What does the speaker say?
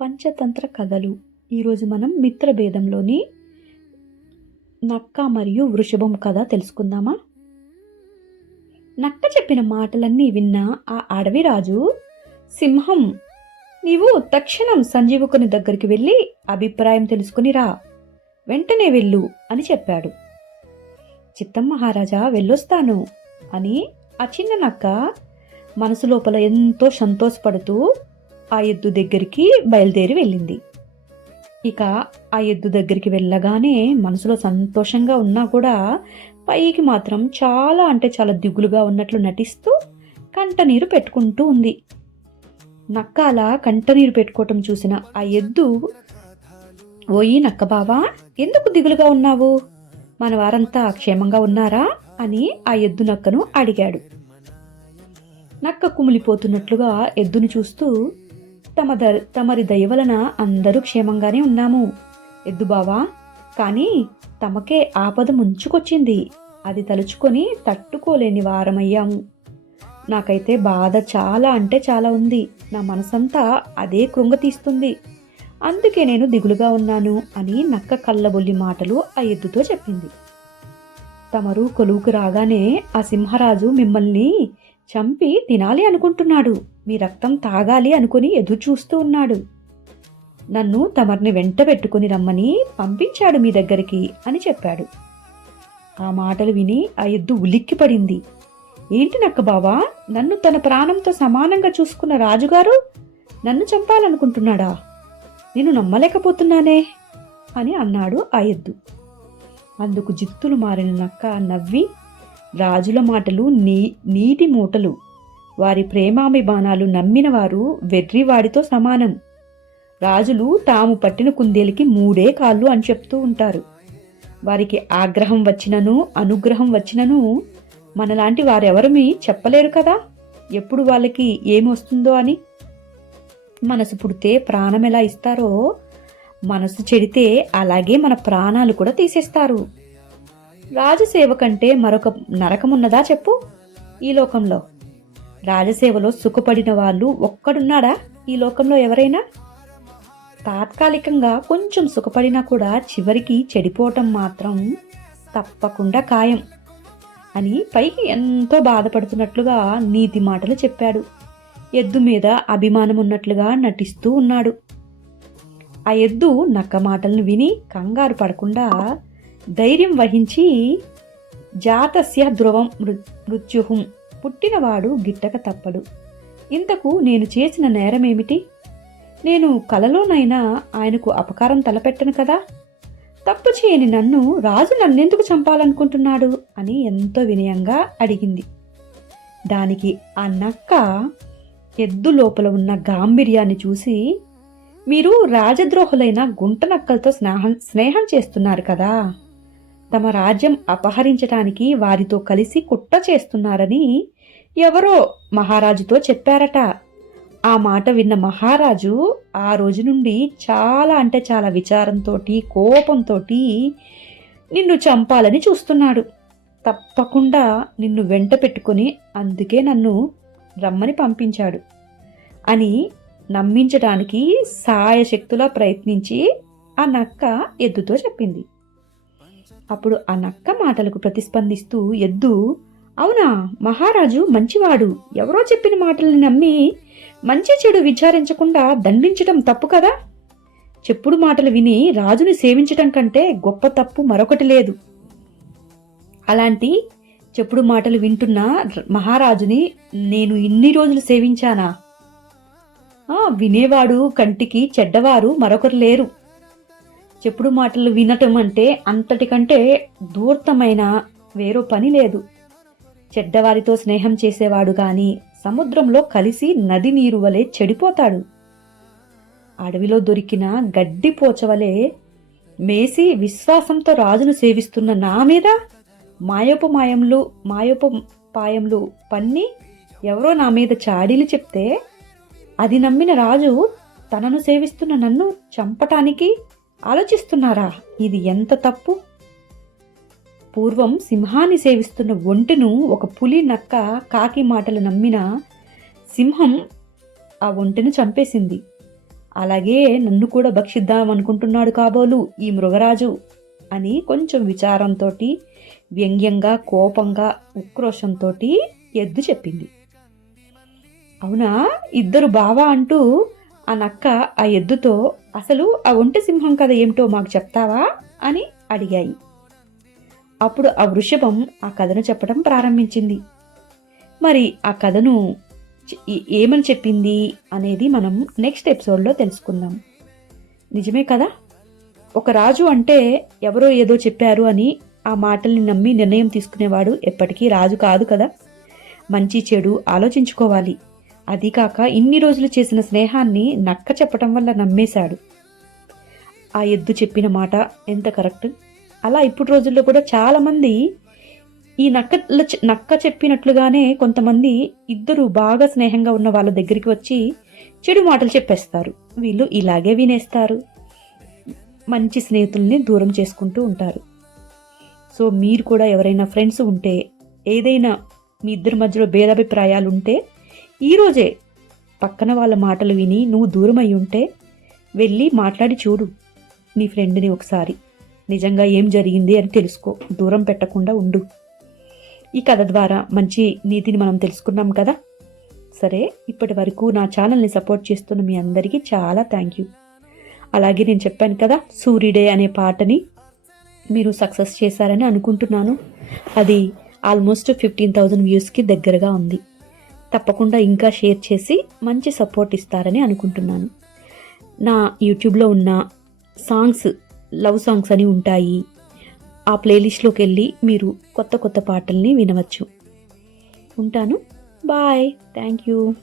పంచతంత్ర కథలు. ఈరోజు మనం మిత్రభేదంలోని నక్క మరియు వృషభం కథ తెలుసుకుందామా? నక్క చెప్పిన మాటలన్నీ విన్న ఆ అడవి రాజు సింహం నీవు తక్షణం సంజీవకుని దగ్గరికి వెళ్ళి అభిప్రాయం తెలుసుకుని రా. వెంటనే వెళ్ళు అని చెప్పాడు. చిత్తం మహారాజా వెళ్ళొస్తాను అని ఆ చిన్న నక్క మనసు లోపల ఎంతో సంతోషపడుతూ ఆ ఎద్దు దగ్గరికి బయలుదేరి వెళ్ళింది. ఇక ఆ ఎద్దు దగ్గరికి వెళ్ళగానే మనసులో సంతోషంగా ఉన్నా కూడా పైకి మాత్రం చాలా అంటే చాలా దిగులుగా ఉన్నట్లు నటిస్తూ కంటనీరు పెట్టుకుంటూ ఉంది. నక్క అలా కంటనీరు పెట్టుకోవటం చూసిన ఆ ఎద్దు ఓయి నక్క బావా ఎందుకు దిగులుగా ఉన్నావు? మన వారంతా క్షేమంగా ఉన్నారా? అని ఆ ఎద్దు నక్కను అడిగాడు. నక్క కుమిలిపోతున్నట్లుగా ఎద్దును చూస్తూ తమ ద తమరి దయవలన అందరూ క్షేమంగానే ఉన్నాము. ఎద్దు బావా కానీ తమకే ఆపద ముంచుకొచ్చింది. అది తలుచుకొని తట్టుకోలేని వారమయ్యాము నాకైతే బాధ చాలా అంటే చాలా ఉంది. నా మనసంతా అదే కృంగతీస్తుంది అందుకే నేను దిగులుగా ఉన్నాను అని నక్క కళ్ళబొల్లి మాటలు ఆ ఎద్దుతో చెప్పింది. తమరు కొలువుకు రాగానే ఆ సింహరాజు మిమ్మల్ని చంపి తినాలి అనుకుంటున్నాడు. మీ రక్తం తాగాలి అనుకుని ఎదురు చూస్తూ ఉన్నాడు. నన్ను తమర్ని వెంట పెట్టుకుని రమ్మని పంపించాడు మీ దగ్గరికి అని చెప్పాడు. ఆ మాటలు విని ఆ ఎద్దు ఉలిక్కిపడింది. ఏంటి నక్క బావా? నన్ను తన ప్రాణంతో సమానంగా చూసుకున్న రాజుగారు నన్ను చంపాలనుకుంటున్నాడా? నేను నమ్మలేకపోతున్నానే? అని అన్నాడు ఆ ఎద్దు. అందుకు జిత్తులు మారిన నక్క నవ్వి రాజుల మాటలు నీ నీటి మూటలు. వారి ప్రేమాభిమానాలు నమ్మిన వారు వెర్రివాడితో సమానం. రాజులు తాము పట్టిన కుందేలికి మూడే కాళ్ళు అని చెప్తూ ఉంటారు. వారికి ఆగ్రహం వచ్చినను అనుగ్రహం వచ్చినను మనలాంటి వారెవరమీ చెప్పలేరు కదా? ఎప్పుడు వాళ్ళకి ఏమి వస్తుందో అని? మనసు పుడితే ప్రాణం ఎలా ఇస్తారో మనసు చెడితే అలాగే మన ప్రాణాలు కూడా తీసేస్తారు. రాజసేవ కంటే మరొక నరకమున్నదా చెప్పు? ఈ లోకంలో. రాజసేవలో సుఖపడిన వాళ్ళు ఒక్కడున్నాడా ఈ లోకంలో ఎవరైనా? తాత్కాలికంగా కొంచెం సుఖపడినా కూడా చివరికి చెడిపోవటం మాత్రం తప్పకుండా ఖాయం అని పైకి ఎంతో బాధపడుతున్నట్లుగా నీతి మాటలు చెప్పాడు. ఎద్దు మీద అభిమానం ఉన్నట్లుగా నటిస్తూ ఉన్నాడు. ఆ ఎద్దు నక్క మాటలను విని కంగారు పడకుండా ధైర్యం వహించి జాతస్య ధ్రువం మృ- మృత్యుహుం. పుట్టినవాడు గిట్టక తప్పడు. ఇంతకు నేను చేసిన నేరమేమిటి? నేను కలలోనైనా ఆయనకు అపకారం తలపెట్టను కదా? తప్పు చేయని నన్ను రాజు నన్నెందుకు చంపాలనుకుంటున్నాడు? అని ఎంతో వినయంగా అడిగింది. దానికి ఆ నక్క ఎద్దు లోపల ఉన్న గాంభీర్యాన్ని చూసి మీరు రాజద్రోహులైన గుంట నక్కలతో స్నేహం స్నేహం చేస్తున్నారు కదా? తమ రాజ్యం అపహరించటానికి వారితో కలిసి కుట్ర చేస్తున్నారని ఎవరో మహారాజుతో చెప్పారట. ఆ మాట విన్న మహారాజు ఆ రోజు నుండి చాలా అంటే చాలా విచారంతో కోపంతో నిన్ను చంపాలని చూస్తున్నాడు. తప్పకుండా నిన్ను వెంట పెట్టుకొని అందుకే నన్ను రమ్మని పంపించాడు అని నమ్మించడానికి సాయశక్తులా ప్రయత్నించి ఆ నక్క ఎద్దుతో చెప్పింది. అప్పుడు ఆ నక్క మాటలకు ప్రతిస్పందిస్తూ ఎద్దు అవునా? మహారాజు మంచివాడు. ఎవరో చెప్పిన మాటల్ని నమ్మి మంచి చెడు విచారించకుండా దండించటం తప్పు కదా? చెప్పుడు మాటలు విని రాజుని సేవించటం కంటే గొప్ప తప్పు మరొకటి లేదు. అలాంటి చెప్పుడు మాటలు వింటున్న మహారాజుని నేను ఇన్ని రోజులు సేవించానా? వినేవాడు కంటికి చెడ్డవారు మరొకరు లేరు. చెప్పుడు మాటలు వినటం అంటే అంతటికంటే దూర్తమైన వేరో పని లేదు. చెడ్డవారితో స్నేహం చేసేవాడు గాని సముద్రంలో కలిసి నది నీరు వలె చెడిపోతాడు. అడవిలో దొరికిన గడ్డి పోచవలే మేసి విశ్వాసంతో రాజును సేవిస్తున్న నా మీద మాయపు మాయంలు మాయపు పాయంలు పన్ని ఎవరో నా మీద చాడీలు చెప్తే అది నమ్మిన రాజు తనను సేవిస్తున్న నన్ను చంపటానికి ఆలోచిస్తున్నారా? ఇది ఎంత తప్పు? పూర్వం సింహాన్ని సేవిస్తున్న ఒంటెను ఒక పులి నక్క కాకి మాటలు నమ్మిన సింహం ఆ ఒంటెను చంపేసింది. అలాగే నన్ను కూడా భక్షిద్దాం అనుకుంటున్నాడు కాబోలు ఈ మృగరాజు అని కొంచెం విచారంతో వ్యంగ్యంగా కోపంగా ఉక్రోషంతో ఎద్దు చెప్పింది. అవునా? ఇద్దరు బావా అంటూ ఆ నక్క ఆ ఎద్దుతో అసలు ఆ ఒంటి సింహం కథ ఏమిటో మాకు చెప్తావా అని అడిగాయి. అప్పుడు ఆ వృషభం ఆ కథను చెప్పడం ప్రారంభించింది. మరి ఆ కథను ఏమని చెప్పింది అనేది మనం నెక్స్ట్ ఎపిసోడ్లో తెలుసుకుందాం. నిజమే కదా? ఒక రాజు అంటే ఎవరో ఏదో చెప్పారు అని ఆ మాటల్ని నమ్మి నిర్ణయం తీసుకునేవాడు ఎప్పటికీ రాజు కాదు కదా? మంచి చెడు ఆలోచించుకోవాలి. అది కాక ఇన్ని రోజులు చేసిన స్నేహాన్ని నక్క చెప్పటం వల్ల నమ్మేశాడు. ఆ ఎద్దు చెప్పిన మాట ఎంత కరెక్ట్? అలా ఇప్పుడు రోజుల్లో కూడా చాలామంది ఈ నక్క నక్క చెప్పినట్లుగానే కొంతమంది ఇద్దరు బాగా స్నేహంగా ఉన్న వాళ్ళ దగ్గరికి వచ్చి చెడు మాటలు చెప్పేస్తారు. వీళ్ళు ఇలాగే వినేస్తారు. మంచి స్నేహితుల్ని దూరం చేసుకుంటూ ఉంటారు. సో మీరు కూడా ఎవరైనా ఫ్రెండ్స్ ఉంటే ఏదైనా మీ ఇద్దరి మధ్యలో భేదాభిప్రాయాలు ఉంటే ఈరోజే పక్కన వాళ్ళ మాటలు విని నువ్వు దూరం అయి ఉంటే వెళ్ళి మాట్లాడి చూడు నీ ఫ్రెండ్ని ఒకసారి. నిజంగా ఏం జరిగింది అని తెలుసుకో. దూరం పెట్టకుండా ఉండు. ఈ కథ ద్వారా మంచి నీతిని మనం తెలుసుకున్నాం కదా? సరే ఇప్పటి వరకు నా ఛానల్ని సపోర్ట్ చేస్తున్న మీ అందరికీ చాలా థ్యాంక్ యూ అలాగే నేను చెప్పాను కదా సూర్యుడే అనే పాటని మీరు సక్సెస్ చేశారని అనుకుంటున్నాను. అది ఆల్మోస్ట్ ఫిఫ్టీన్ థౌజండ్ వ్యూస్కి దగ్గరగా ఉంది. తప్పకుండా ఇంకా షేర్ చేసి మంచి సపోర్ట్ ఇస్తారని అనుకుంటున్నాను. నా యూట్యూబ్లో ఉన్న సాంగ్స్ లవ్ సాంగ్స్ అని ఉంటాయి. ఆ ప్లేలిస్ట్లోకి వెళ్ళి మీరు కొత్త కొత్త పాటల్ని వినవచ్చు. ఉంటాను. బాయ్. Thank you.